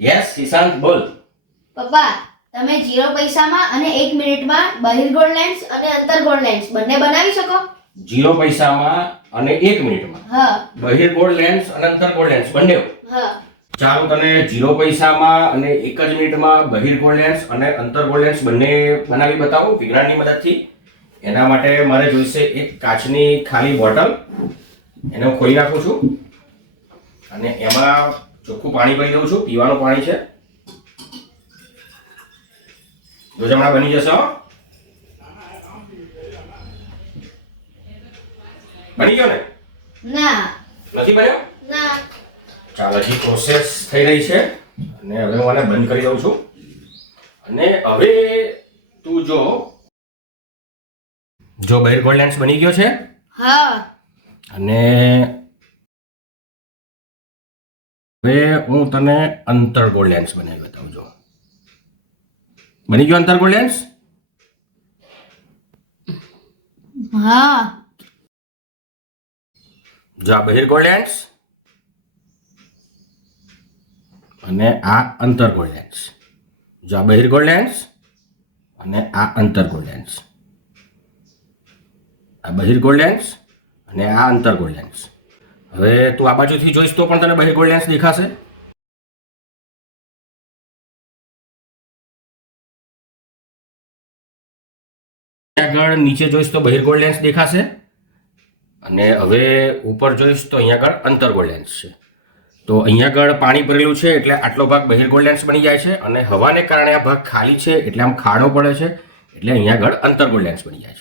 Yes Ishant બોલ. પપ્પા, તમે 0 પૈસામાં અને 1 મિનિટમાં બહિર્ગોળ લેન્સ અને અંતર્ગોળ લેન્સ બંને બનાવી શકો? 0 પૈસામાં અને 1 મિનિટમાં હા. બહિર્ગોળ લેન્સ અને અંતર્ગોળ લેન્સ બંને. હા. ચાલો તને 0 પૈસામાં અને 1 જ મિનિટમાં બહિર્ગોળ લેન્સ અને અંતર્ગોળ લેન્સ બંને બનાવી બતાવું વિજ્ઞાનની મદદથી. એના માટે મારે જોઈશે એક કાચની ખાલી બોટલ. એને હું ખોલી નાખું છું અને એમાં ચોખ્ખું પાણી ભરી દઉં છું. પીવાનું પાણી છે. જોજે હમણાં બની જશે હો. બની ગયો ને? ના. નથી બન્યો? ના. ચાલો હજી પ્રોસેસ થઈ રહી છે અને હવે હું આને બંધ કરી દઉં છું. અને હવે તું જો બહિર્ગોળ લેન્સ બની ગયો છે. હા. અને હવે હું તને અંતર્ગોળ લેન્સ બનાવી બતાવું. જો બની ગયો અંતર્ગોળ લેન્સ. હા. જો આ બહિર્ગોળ લેન્સ અને આ અંતર્ગોળ લેન્સ. જો આ બહિર્ગોળ લેન્સ અને આ અંતર્ગોળ લેન્સ. આ બહિર્ગોળ લેન્સ અને આ અંતર્ગોળ લેન્સ. હવે તું આ બાજુથી જોઈશ તો પણ તને બહિર્ગોળ લેન્સ દેખાશે. આગળ નીચે જોઈશ તો બહિર્ગોળ લેન્સ દેખાશે અને હવે ઉપર જોઈશ તો અહીંયા આગળ અંતર્ગોળ લેન્સ છે. તો અહીંયા આગળ પાણી ભરેલું છે એટલે આટલો ભાગ બહિર્ગોળ લેન્સ બની જાય છે અને હવાને કારણે આ ભાગ ખાલી છે એટલે આમ ખાડો પડે છે એટલે અહીંયા આગળ અંતર્ગોળ લેન્સ બની જાય છે.